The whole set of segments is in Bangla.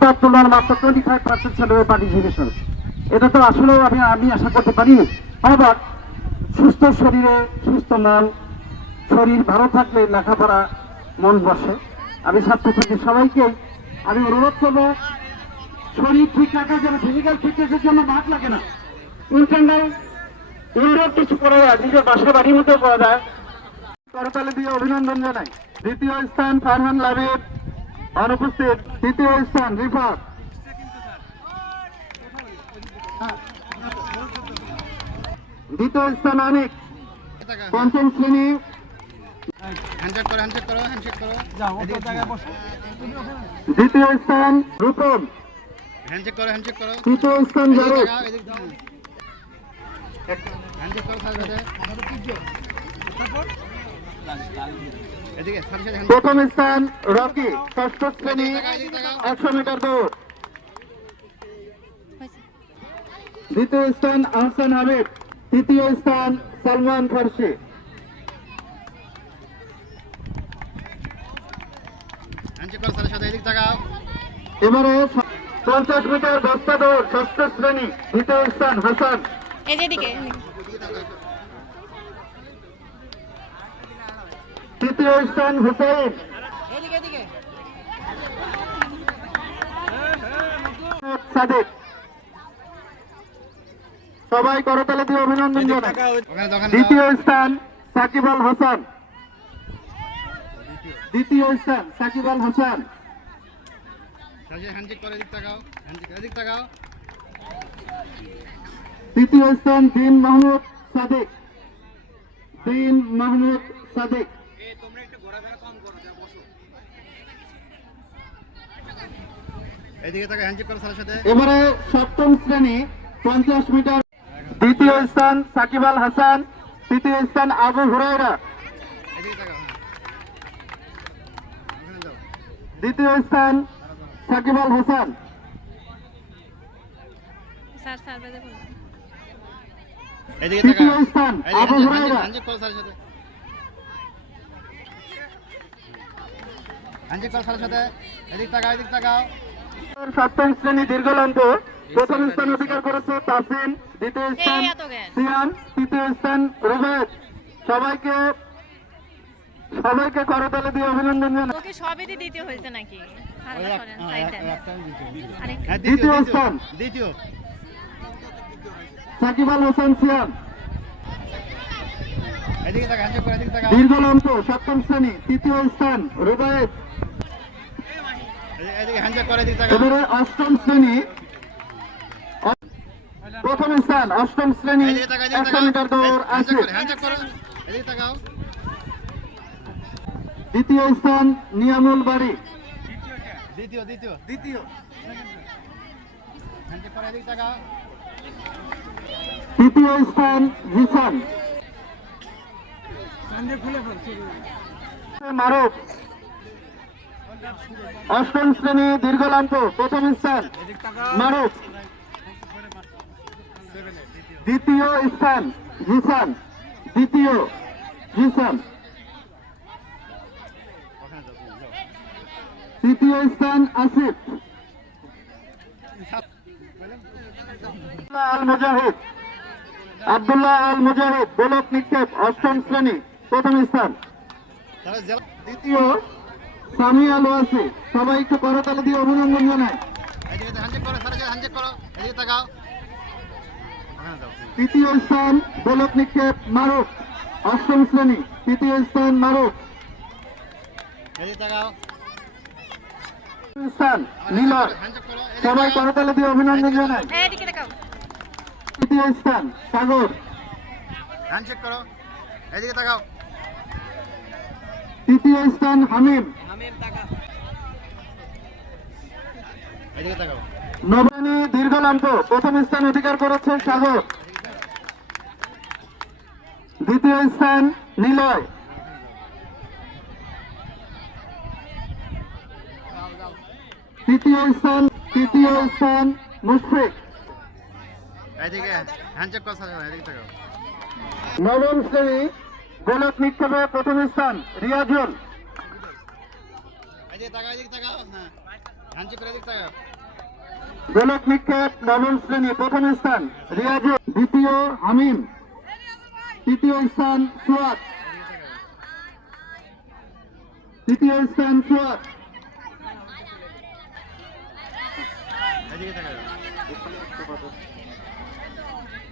তার তুলনায় মাত্র টোয়েন্টি ফাইভ পার্সেন্ট ছেলে পার্টিসিপেশন এটা তো আসলেও আমি আমি আশা করতে পারি আবার, সুস্থ শরীরে সুস্থ মন, শরীর ভালো থাকলে লেখাপড়া মন বসে। আমি ছাত্রছাত্রী সবাইকে আমি অনুরোধ করব, শরীর ঠিক রাখার জন্য ফিজিক্যাল ফিটনেসের জন্য মাঠ লাগে না। ইন্টারনাল ইনডোর কিছু করা যায় নিজের বাসা বাড়ির মধ্যে করা যায়। করতালি দিয়ে অভিনন্দন জানাই। দ্বিতীয় স্থান ফারহান লাভের অনুপস্থিত তৃতীয় স্থান রিফাত। দ্বিতীয় স্থান অনেক পঞ্চম শ্রেণি। হ্যান্ডশেক করো হ্যান্ডশেক করো হ্যান্ডশেক করো। দ্বিতীয় স্থান রূপম। হ্যান্ডশেক করো হ্যান্ডশেক করো। তৃতীয় স্থান জারুক। হ্যান্ডশেক করো প্রথম স্থান রকি ষষ্ঠ শ্রেণি একশো মিটার দৌড়। দ্বিতীয় স্থান আহসান হাবিব তৃতীয় স্থান সালমান ফার্সি। এবারে পঞ্চাশ মিটার বস্তা দৌড় ষষ্ঠ শ্রেণি দ্বিতীয় স্থান হাসান এই যেদিকে তৃতীয় স্থান হুসাইন সাদিক। সবাই করতালে দিয়ে অভিনন্দন জানাই। দ্বিতীয় স্থান সাকিব আল হাসান। দ্বিতীয় স্থান সাকিব আল হাসান। তৃতীয় স্থান দিন মাহমুদ সাদিক। দিন মাহমুদ সাদিক। এদিকে তাকাও হ্যান্ডশেক করো সাথে সাথে। এবারে সপ্তম শ্রেণি পঞ্চাশ মিটার। দ্বিতীয় স্থান সাকিব আল হাসান তৃতীয় স্থান আবু হুরাইরা হ্যাঁ। দ্বিতীয় স্থান সাকিব আল হাসান। স্যার স্যার বাজে বলুন। এদিকে তৃতীয় স্থান আবু হুরাইরা হ্যান্ডশেক করো সাথে সাথে। হ্যান্ডশেক করো সাথে সাথে এদিকে তাকাও এদিকে তাকাও। সপ্তম শ্রেণি প্রথম স্থান অধিকার করেছে তাসিন দ্বিতীয় স্থান। সিয়াম তৃতীয় স্থান রুবেদ সবাইকে সবাইকে করতালে দিয়ে অভিনন্দন জানাই। ওকে দিতে হয়েছে নাকি? হ্যাঁ, দ্বিতীয়। হ্যাঁ, দ্বিতীয় স্থান। দ্বিতীয়। সাকিব আল হোসেন সিয়াম সপ্তম শ্রেণি তৃতীয় স্থান এদিকে- এদিকে হ্যান্ডশেক করো এদিকে তাকাও এবারে অষ্টম শ্রেণি। প্রথম স্থান অষ্টম শ্রেণি একশো মিটার দৌড় তাকাও। দ্বিতীয় স্থান নিয়ামুল বাড়ি। দ্বিতীয় দ্বিতীয়। দ্বিতীয়। তৃতীয় স্থান জিসান মারুফ। অষ্টম শ্রেণি দীর্ঘ লম্ব প্রথম স্থান মারুফ। দ্বিতীয় স্থান জিসান। দ্বিতীয় জিসান। তৃতীয় স্থান আসিফ। আল মুজাহিদ আব্দুল্লাহ আল মুজাহিদ গোলক নিক্ষেপ, অষ্টম শ্রেণি, প্রথম স্থান। দ্বিতীয় সামি আল ওয়াসি সবাই একটু করতালি দিয়ে অভিনন্দন জানায়। তৃতীয় স্থান গোলক নিক্ষেপ মারুফ। অষ্টম শ্রেণি তৃতীয় স্থান তাকাও। স্থান নীলয়। সবাই। করতালি দিয়ে অভিনন্দন জানায় দেখাও তৃতীয় স্থান সাগর। হ্যান্ডশেক করো এদিকে তাকাও। তৃতীয় স্থান হামিম। নবানী দীর্ঘলাম্প প্রথম স্থান অধিকার করেছে সাগর। দ্বিতীয় স্থান নিলয়। তৃতীয় স্থান তৃতীয় স্থান মুশফিক। নবম শ্রেণি গোলক নিক্ষেপে প্রথম স্থান রিয়াজুল এদিকে তাকাও এদিকে তাকাও হ্যাঁ হ্যান্ডশেক করে এদিক তাকাও গোলক নিক্ষেপ নবম শ্রেণি প্রথম স্থান রিয়াজু দ্বিতীয় হামিম তৃতীয় স্থান সুয়াদ। তৃতীয় স্থান সুয়াদ।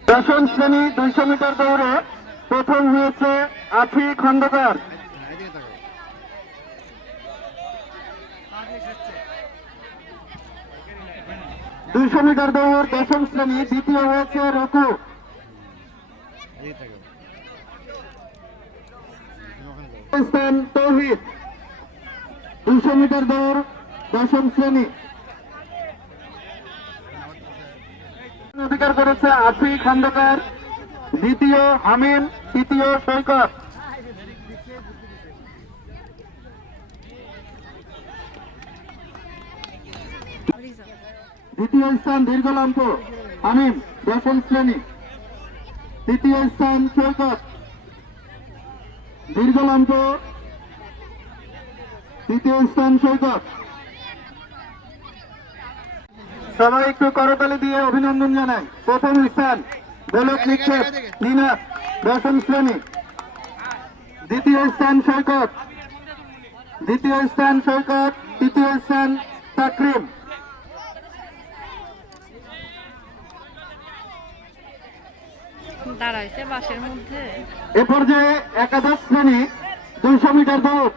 দশম শ্রেণি দুইশো মিটার দৌড়ে প্রথম হয়েছে আফি খন্দকার হ্যাঁ, এদিকে তাকাও দুইশো মিটার দৌড় দশম শ্রেণি, দ্বিতীয় হয়েছে রকু। স্থান তৌহিদ, দুইশো মিটার দৌড় দশম শ্রেণি। অধিকার করেছে আফি খন্দকার দ্বিতীয় হামিম, তৃতীয় সৈকত। দ্বিতীয় স্থান দীর্ঘলম্প হামিম দশম শ্রেণি। তৃতীয় স্থান সৈকত দীর্ঘলম্প তৃতীয় স্থান সৈকত। সবাই একটু করতালি দিয়ে অভিনন্দন জানাই। প্রথম স্থান, গোলক নিক্ষেপ নিনাদ দশম শ্রেণি। দ্বিতীয় স্থান সৈকত, দ্বিতীয় স্থান সৈকত, তৃতীয় স্থান তাকরিম। দাঁড়াইছে বাসের মধ্যে। এ পর্যায়ে একাদশ শ্রেণি দুইশো মিটার দৌড়।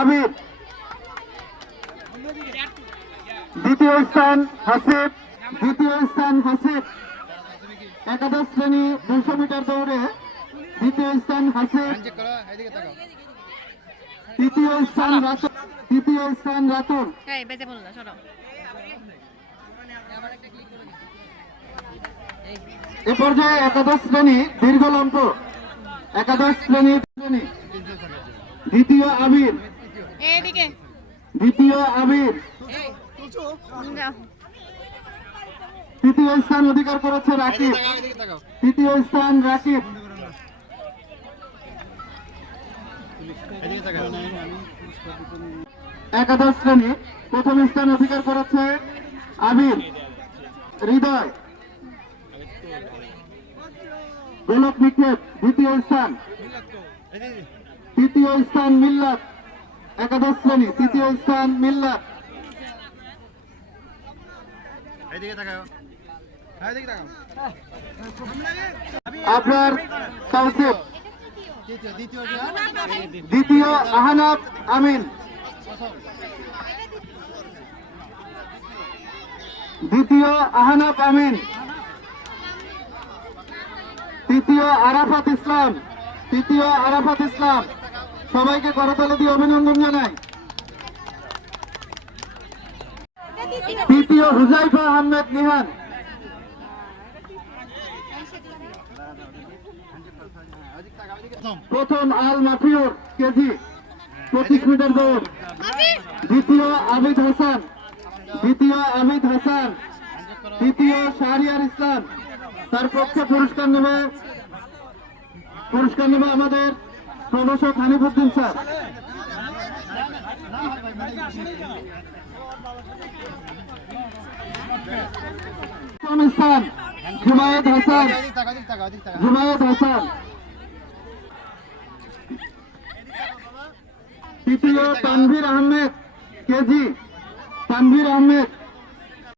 আবির দ্বিতীয় স্থান হাসিব। দ্বিতীয় স্থান হাসিব। একাদশ শ্রেণি দুইশো মিটার দৌড়ে দ্বিতীয় স্থান তাকাও তৃতীয় স্থান রাতুল তৃতীয় স্থান রাতুল। এই এ পর্যায়ে একাদশ শ্রেণি দীর্ঘলম্প একাদশ শ্রেণি শ্রেণি দ্বিতীয় আবির। দ্বিতীয় আবির। তৃতীয় স্থান অধিকার করেছে রাকিব। তৃতীয় স্থান রাকিব। একাদশ শ্রেণি প্রথম স্থান অধিকার করেছে আবির। হৃদয়। গোলক নিক্ষেপ দ্বিতীয় স্থান। তৃতীয় স্থান মিল্লাত। একাদশ শ্রেণি তৃতীয় স্থান মিল্লাত। তাওসিফ দ্বিতীয় দ্বিতীয় আহানাব আমিন। দ্বিতীয় আহানাব আমিন। তৃতীয় আরাফাত ইসলাম, তৃতীয় আরাফাত ইসলাম। সবাইকে করতালি দিয়ে অভিনন্দন জানাই। তৃতীয় হুজাইফা আহমেদ নিহান। প্রথম আল মাফিউর কেজি, পঁচিশ মিটার দৌড়। দ্বিতীয় আবিদ হাসান, দ্বিতীয় আবিদ হাসান, তৃতীয় শাহরিয়ার ইসলাম। তার পক্ষে পুরস্কার নেবে পুরস্কার নেবে আমাদের প্রদর্শক হানিফুদ্দিন স্যার। তৃতীয় তানভীর আহমেদ কেজি তানভীর আহমেদ।